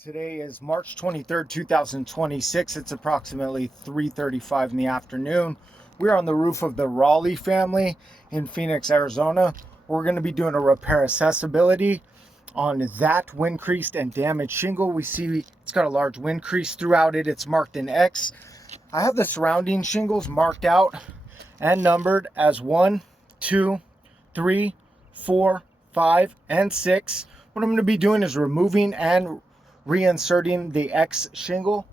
Today is March 23rd, 2026. It's approximately 3:35 in the afternoon. We're on the roof of the Rowley family in Phoenix, Arizona. We're going to be doing a repair accessibility on that wind creased and damaged shingle. We see it's got a large wind crease throughout it. It's marked in X. I have the surrounding shingles marked out and numbered as 1, 2, 3, 4, 5, and 6. What I'm going to be doing is removing and reinserting the X shingle.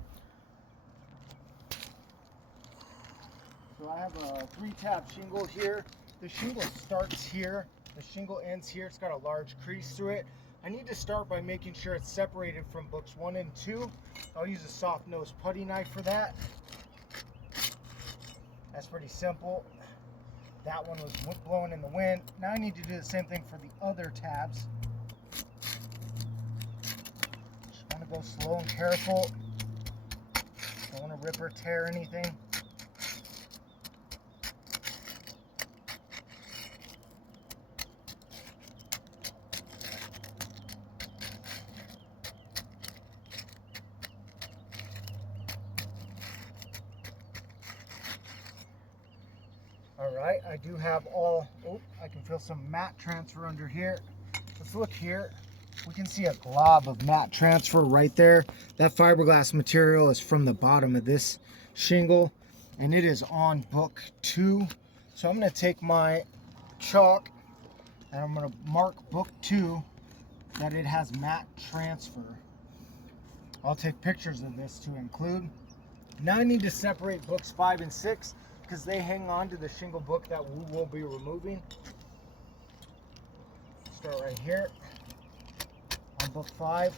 So I have a 3-tab shingle here. The shingle starts here. The shingle ends here. It's got a large crease through it. I need to start by making sure it's separated from books 1 and 2. I'll use a soft nose putty knife for that. That's pretty simple. That one was blowing in the wind. Now I need to do the same thing for the other tabs. Want to go slow and careful. Don't want to rip or tear anything. Alright, I do have all, I can feel some mat transfer under here. Let's look here. We can see a glob of mat transfer right there. That fiberglass material is from the bottom of this shingle, and it is on book 2. So I'm going to take my chalk and I'm going to mark book 2 that it has mat transfer. I'll take pictures of this to include. Now I need to separate books 5 and 6 because they hang on to the shingle book that we will be removing. Start right here. On book 5.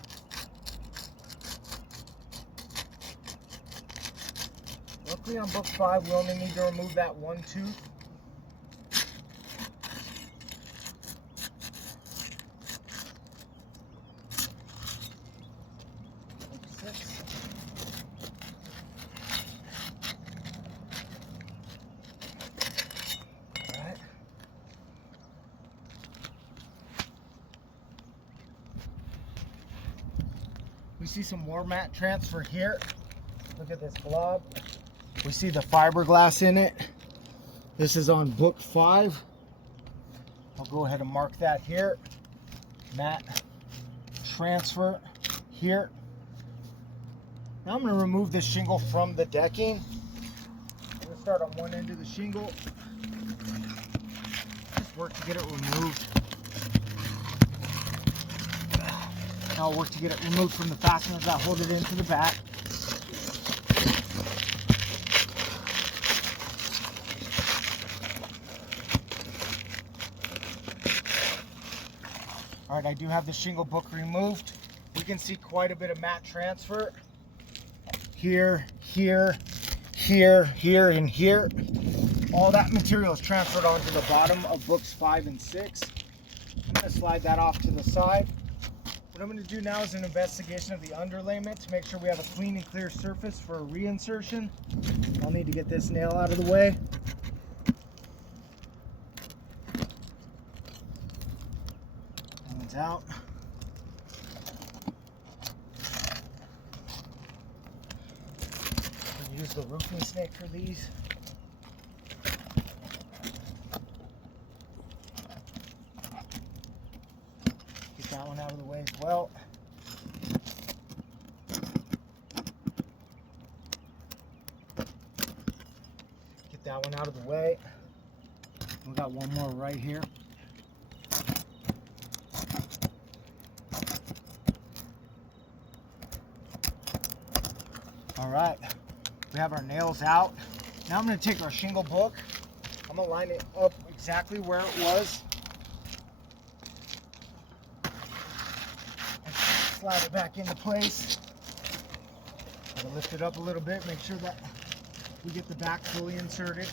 Luckily on book 5 we only need to remove that one tooth. Book 6. Alright. We see some more mat transfer here. Look at this glob. We see the fiberglass in it. This is on book 5. I'll go ahead and mark that here. Mat transfer here. Now I'm going to remove this shingle from the decking. I'm going to start on one end of the shingle. Just work to get it removed. Now I'll work to get it removed from the fasteners that hold it into the back. Alright, I do have the shingle book removed. We can see quite a bit of mat transfer. Here, here, here, here, and here. All that material is transferred onto the bottom of books 5 and 6. I'm going to slide that off to the side. What I'm going to do now is an investigation of the underlayment to make sure we have a clean and clear surface for a reinsertion. I'll need to get this nail out of the way. That one's out. We use the roofing snake for these. That one out of the way as well. Get that one out of the way. We got one more right here. All right, we have our nails out. Now I'm going to take our shingle book. I'm going to line it up exactly where it was. Slide it back into place. I'm going to lift it up a little bit, make sure that we get the back fully inserted.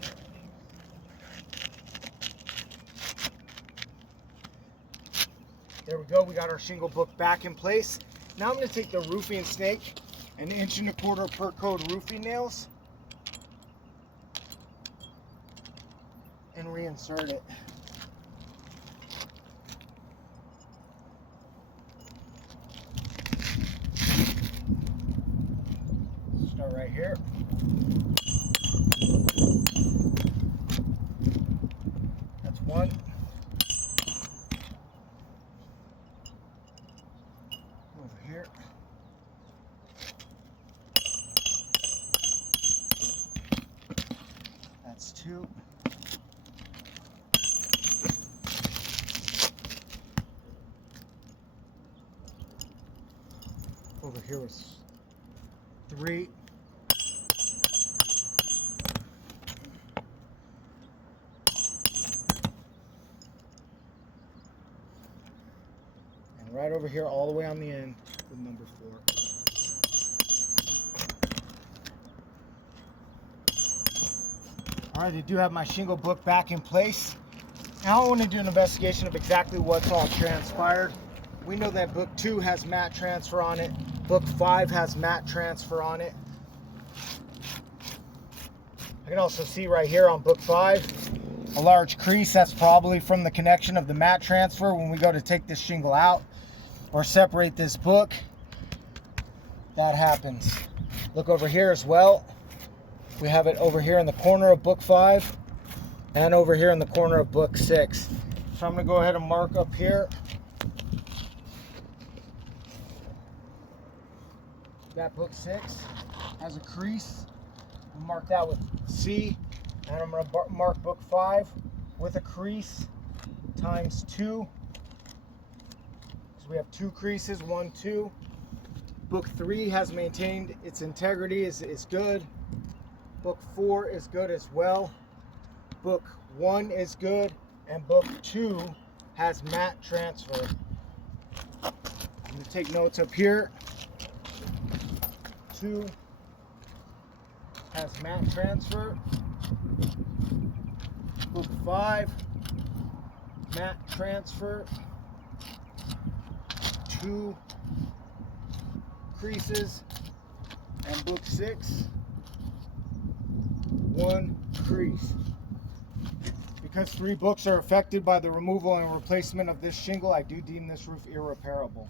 There we go, we got our shingle book back in place. Now I'm going to take the roofing snake, 1 1/4 inch per code roofing nails, and reinsert it. Start right here. That's one. Over here. That's two. Over here was three. And right over here, all the way on the end, with number 4. All right, I do have my shingle book back in place. Now I want to do an investigation of exactly what's all transpired. We know that book 2 has mat transfer on it. Book 5 has mat transfer on it. I can also see right here on book 5 a large crease. That's probably from the connection of the mat transfer when we go to take this shingle out or separate this book. That happens. Look over here as well. We have it over here in the corner of book 5 and over here in the corner of book 6. So I'm going to go ahead and mark up here. That book 6 has a crease. We'll mark that with C. And I'm going to mark book 5 with a crease times 2. So we have 2 creases, 1, 2. Book 3 has maintained its integrity, is good. Book 4 is good as well. Book 1 is good. And book 2 has mat transfer. I'm going to take notes up here. 2 has mat transfer. Book 5, mat transfer. 2 creases. And book 6, 1 crease. Because 3 books are affected by the removal and replacement of this shingle, I do deem this roof irreparable.